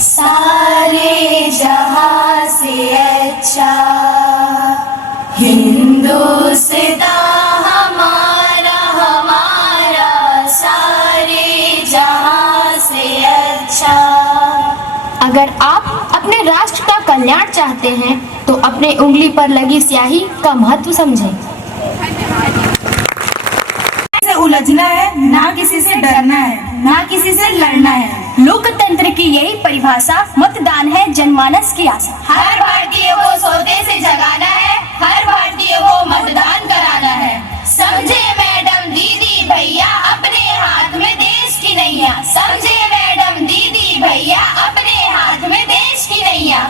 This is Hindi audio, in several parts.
सारे जहां से अच्छा हिंदुस्तान हमारा हमारा सारे जहां से अच्छा। अगर आप अपने राष्ट्र का कल्याण चाहते हैं तो अपने उंगली पर लगी स्याही का महत्व समझें। से उलझना है, ना किसी से डरना है, ना किसी से लड़ना है। लोकतंत्र की यही परिभाषा मतदान है जनमानस की आशा। हर भारतीय को सोते से जगाना है, हर भारतीय को मतदान कराना है। समझे मैडम दीदी भैया अपने हाथ में देश की नैया, समझे मैडम दीदी भैया अपने हाथ में देश की नैया।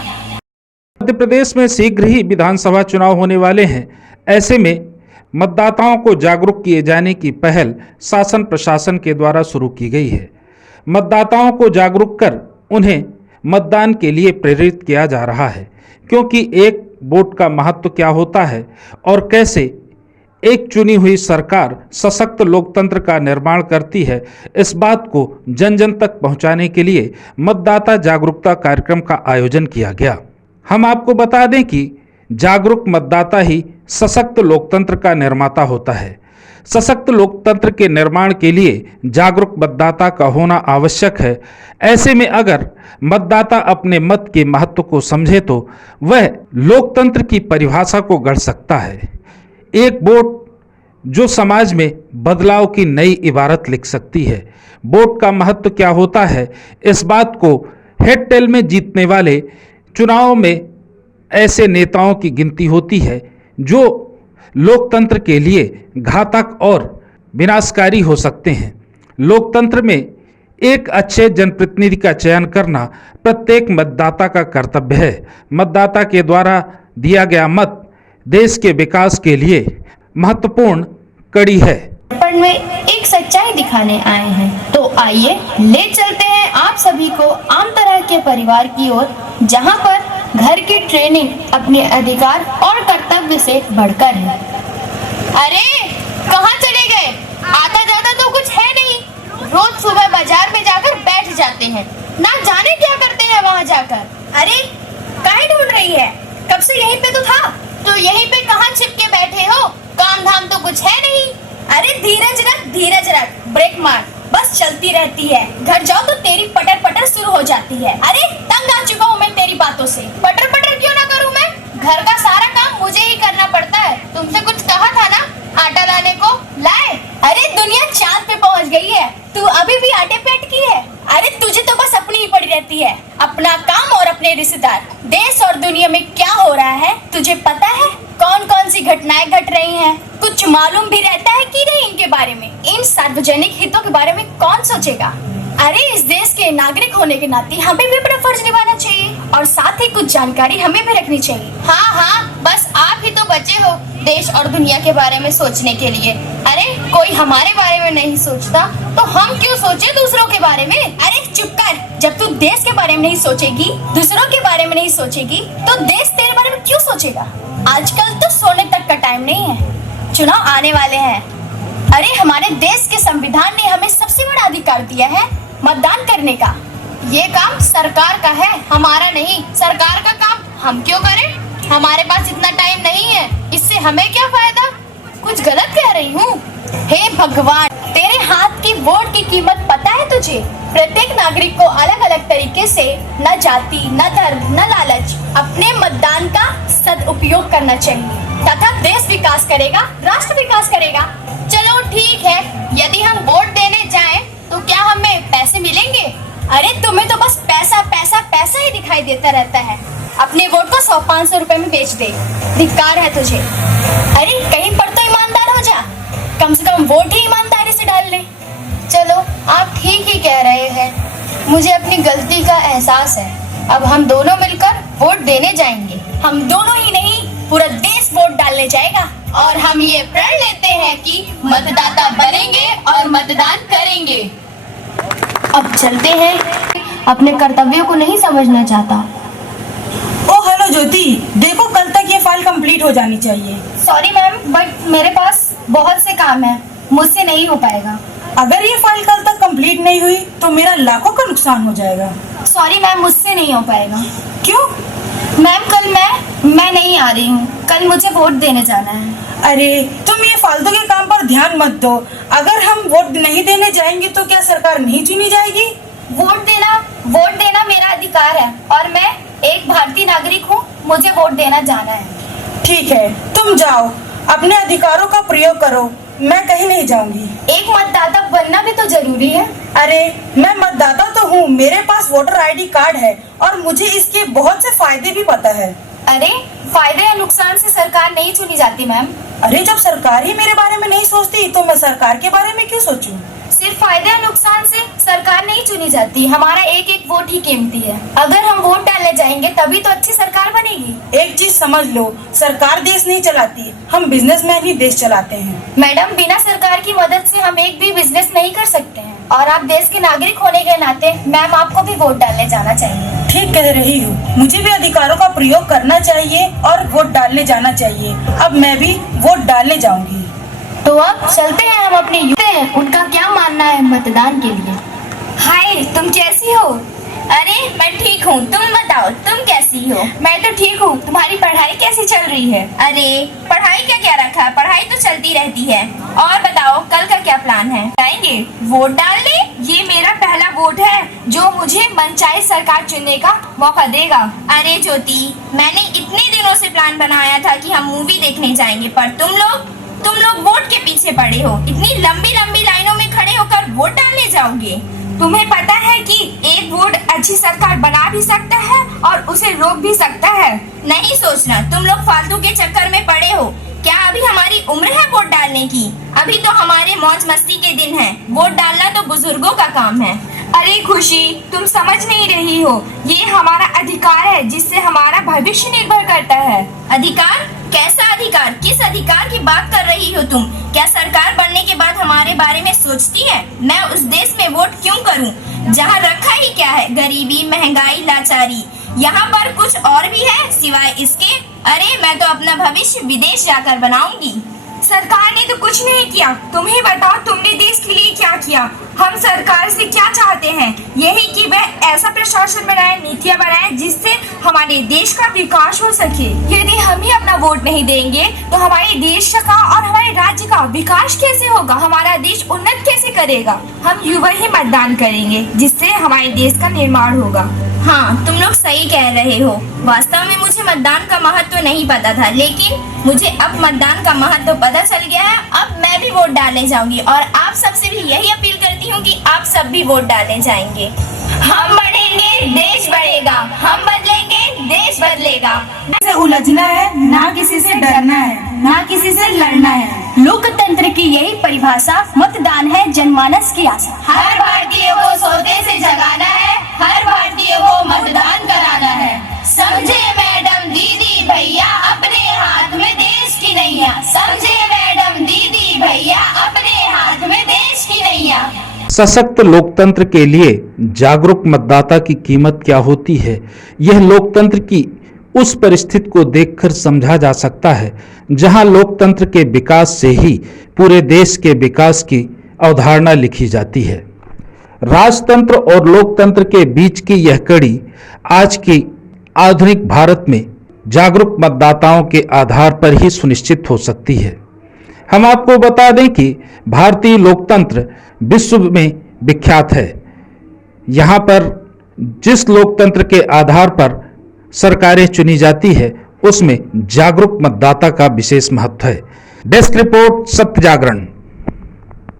मध्य प्रदेश में शीघ्र ही विधानसभा चुनाव होने वाले हैं। ऐसे में मतदाताओं को जागरूक किए जाने की पहल शासन प्रशासन के द्वारा शुरू की गई है। मतदाताओं को जागरूक कर उन्हें मतदान के लिए प्रेरित किया जा रहा है, क्योंकि एक वोट का महत्व क्या होता है और कैसे एक चुनी हुई सरकार सशक्त लोकतंत्र का निर्माण करती है, इस बात को जन जन तक पहुंचाने के लिए मतदाता जागरूकता कार्यक्रम का आयोजन किया गया। हम आपको बता दें कि जागरूक मतदाता ही सशक्त लोकतंत्र का निर्माता होता है। सशक्त लोकतंत्र के निर्माण के लिए जागरूक मतदाता का होना आवश्यक है। ऐसे में अगर मतदाता अपने मत के महत्व को समझे तो वह लोकतंत्र की परिभाषा को गढ़ सकता है। एक वोट जो समाज में बदलाव की नई इबारत लिख सकती है। वोट का महत्व क्या होता है, इस बात को हेड टेल में जीतने वाले चुनाव में ऐसे नेताओं की गिनती होती है जो लोकतंत्र के लिए घातक और विनाशकारी हो सकते हैं। लोकतंत्र में एक अच्छे जनप्रतिनिधि का चयन करना प्रत्येक मतदाता का कर्तव्य है। मतदाता के द्वारा दिया गया मत देश के विकास के लिए महत्वपूर्ण कड़ी है। पर में एक सच्चाई दिखाने आए हैं, तो आइए ले चलते हैं आप सभी को आम तरह के परिवार की ओर, जहां पर घर की ट्रेनिंग अपने अधिकार और कर्तव्य से बढ़कर है। अरे कहाँ चले गए? आता जाता तो कुछ है नहीं, रोज सुबह बाजार में जाकर बैठ जाते हैं, ना जाने क्या करते हैं वहाँ जाकर। अरे काहे ढूंढ रही है? कब से यहीं पे तो था। तो यहीं पे कहाँ छिपके बैठे हो? काम धाम तो कुछ है नहीं। अरे धीरज रख, ब्रेक मार, बस चलती रहती है। घर जाओ तो तेरी पटर पटर शुरू हो जाती है। अरे तंग आ चुका हूँ मैं तेरी बातों से। पटर पटर क्यों ना करूँ मैं? घर का सारा काम मुझे ही करना पड़ता है। तुमसे कुछ कहा था ना आटा लाने को, लाए? अरे दुनिया चांद पे पहुँच गई है, तू अभी भी आटे पे अटकी है। अरे तुझे तो बस अपनी ही पड़ी रहती है, अपना काम और अपने रिश्तेदार। देश और दुनिया में क्या हो रहा है तुझे पता है? कौन कौन सी घटनाएं घट रही हैं? कुछ मालूम भी रहता है कि नहीं इनके बारे में? इन सार्वजनिक हितों के बारे में कौन सोचेगा? अरे इस देश के नागरिक होने के नाते हमें भी अपना फर्ज निभाना चाहिए और साथ ही कुछ जानकारी हमें भी रखनी चाहिए। हाँ, बस आप ही तो बचे हो देश और दुनिया के बारे में सोचने के लिए। अरे कोई हमारे बारे में नहीं सोचता तो हम क्यों सोचे दूसरों के बारे में? अरे चुप कर, जब तू देश के बारे में नहीं सोचेगी, दूसरों के बारे में नहीं सोचेगी, तो देश तेरे बारे में क्यों सोचेगा? आजकल तो सोने तक का टाइम नहीं है, चुनाव आने वाले हैं। अरे हमारे देश के संविधान ने हमें सबसे बड़ा अधिकार दिया है मतदान करने का। ये काम सरकार का है, हमारा नहीं। सरकार का काम हम क्यों करें? हमारे पास इतना टाइम नहीं है, इससे हमें क्या फायदा? कुछ गलत कह रही हूँ? हे भगवान, तेरे हाथ की वोट की कीमत पता है तुझे? प्रत्येक नागरिक को अलग अलग तरीके से न जाति, न धर्म, न लालच अपने मतदान का सदुपयोग करना चाहिए तथा देश विकास करेगा, राष्ट्र विकास करेगा। चलो ठीक है, यदि हम वोट देने जाएं तो क्या हमें पैसे मिलेंगे? अरे तुम्हें तो बस पैसा पैसा पैसा ही दिखाई देता रहता है। अपने वोट को 100-500 रुपए में बेच दे, धिक्कार है तुझे। अरे कहीं पर तो ईमानदार हो जा, कम से कम वोट ही ईमानदारी से डाल ले। चलो आप ठीक ही कह रहे हैं, मुझे अपनी गलती का एहसास है। अब हम दोनों मिलकर वोट देने जाएंगे। हम दोनों ही नहीं, पूरा देश वोट डालने जाएगा और हम ये प्रण लेते हैं कि मतदाता बनेंगे और मतदान करेंगे। अब चलते हैं, अपने कर्तव्यों को नहीं समझना चाहता। ओ हेलो ज्योति, देखो कल तक ये फाइल कंप्लीट हो जानी चाहिए। सॉरी मैम, बट मेरे पास बहुत से काम है, मुझसे नहीं हो पाएगा। अगर ये फाइल कल तक कंप्लीट नहीं हुई तो मेरा लाखों का नुकसान हो जाएगा। सॉरी मैम, मुझसे नहीं हो पाएगा। क्यों? मैम कल मैं नहीं आ रही हूँ, कल मुझे वोट देने जाना है। अरे तुम ये फालतू के काम पर ध्यान मत दो। अगर हम वोट नहीं देने जाएंगे तो क्या सरकार नहीं चुनी जाएगी? वोट देना मेरा अधिकार है और मैं एक भारतीय नागरिक हूँ, मुझे वोट देना जाना है। ठीक है, तुम जाओ, अपने अधिकारों का प्रयोग करो, मैं कहीं नहीं जाऊंगी। एक मतदाता बनना भी तो जरूरी है। अरे मैं मतदाता तो हूँ, मेरे पास वोटर आईडी कार्ड है और मुझे इसके बहुत से फायदे भी पता है। अरे फायदे या नुकसान से सरकार नहीं चुनी जाती मैम। अरे जब सरकार ही मेरे बारे में नहीं सोचती तो मैं सरकार के बारे में क्यों सोचूं? सिर्फ फायदे या नुकसान से सरकार नहीं चुनी जाती, हमारा एक एक वोट ही कीमती है। अगर हम वोट डालने जाएंगे तभी तो अच्छी सरकार बनेगी। एक चीज समझ लो, सरकार देश नहीं चलाती, हम बिजनेसमैन ही देश चलाते हैं। मैडम बिना सरकार की मदद से हम एक भी बिजनेस नहीं कर सकते हैं और आप देश के नागरिक होने के नाते मैम आपको भी वोट डालने जाना चाहिए। ठीक कह रही हूँ, मुझे भी अधिकारों का प्रयोग करना चाहिए और वोट डालने जाना चाहिए। अब मैं भी वोट डालने जाऊंगी। तो अब चलते हैं हम अपने युवा, उनका क्या मानना है मतदान के लिए। हाय, तुम कैसी हो? अरे मैं ठीक हूँ, तुम बताओ तुम कैसी हो? मैं तो ठीक हूँ, तुम्हारी पढ़ाई कैसी चल रही है? अरे पढ़ाई क्या रखा है, पढ़ाई तो चलती रहती है। और बताओ कल का क्या प्लान है? जाएंगे वोट डालने? ये मेरा पहला वोट है जो मुझे मनचाही सरकार चुनने का मौका देगा। अरे ज्योति, मैंने इतने दिनों से प्लान बनाया था कि हम मूवी देखने जाएंगे, पर तुम लोग वोट के पीछे पड़े हो। इतनी लंबी लंबी लाइनों में खड़े होकर वोट डालने जाओगे? तुम्हें पता है कि एक वोट अच्छी सरकार बना भी सकता है और उसे रोक भी सकता है। नहीं सोचना, तुम लोग फालतू के चक्कर में पड़े हो। क्या अभी हमारी उम्र है वोट डालने की? अभी तो हमारे मौज मस्ती के दिन हैं। वोट डालना तो बुजुर्गों का काम है। अरे खुशी, तुम समझ नहीं रही हो, ये हमारा अधिकार है जिससे हमारा भविष्य निर्भर करता है। अधिकार? कैसा अधिकार? किस अधिकार की बात कर रही हो तुम? क्या सरकार बनने के बाद हमारे बारे में सोचती है? मैं उस देश में वोट क्यों करूं जहां रखा ही क्या है? गरीबी, महंगाई, लाचारी। यहाँ पर कुछ और भी है सिवाय इसके? अरे मैं तो अपना भविष्य विदेश जाकर बनाऊंगी। सरकार ने तो कुछ नहीं किया, तुम ही बताओ तुमने देश के लिए क्या किया। हम सरकार से क्या चाहते हैं? यही कि वह ऐसा प्रशासन बनाए, नीतियाँ बनाए जिससे हमारे देश का विकास हो सके। यदि हम ही अपना वोट नहीं देंगे तो हमारे देश का और हमारे राज्य का विकास कैसे होगा? हमारा देश उन्नत कैसे करेगा? हम युवा ही मतदान करेंगे जिससे हमारे देश का निर्माण होगा। हाँ, तुम लोग सही कह रहे हो। वास्तव में मुझे मतदान का महत्व नहीं पता था, लेकिन मुझे अब मतदान का महत्व पता चल गया है। अब मैं भी वोट डालने जाऊंगी और आप सबसे भी यही अपील करती हूँ कि आप सब भी वोट डालने जाएंगे। हम बढ़ेंगे, देश बढ़ेगा। हम बदलेंगे, देश बदलेगा। से उलझना है, ना किसी से डरना है, ना किसी से लड़ना है। लोकतंत्र की यही परिभाषा मतदान है, जनमानस की आशा। हर भारतीय को सोते से जगाना है, हर भारतीय को मतदान कराना है। समझे मैडम, दीदी, भैया, अपने हाथ में देश की नैया। समझे मैडम, दीदी, भैया, अपने हाथ में देश की नैया। सशक्त लोकतंत्र के लिए जागरूक मतदाता की कीमत क्या होती है, यह लोकतंत्र की उस परिस्थिति को देखकर समझा जा सकता है जहां लोकतंत्र के विकास से ही पूरे देश के विकास की अवधारणा लिखी जाती है। राजतंत्र और लोकतंत्र के बीच की यह कड़ी आज की आधुनिक भारत में जागरूक मतदाताओं के आधार पर ही सुनिश्चित हो सकती है। हम आपको बता दें कि भारतीय लोकतंत्र विश्व में विख्यात है। यहाँ पर जिस लोकतंत्र के आधार पर सरकारें चुनी जाती है उसमें जागरूक मतदाता का विशेष महत्व है। डेस्क रिपोर्ट, सत्य जागरण।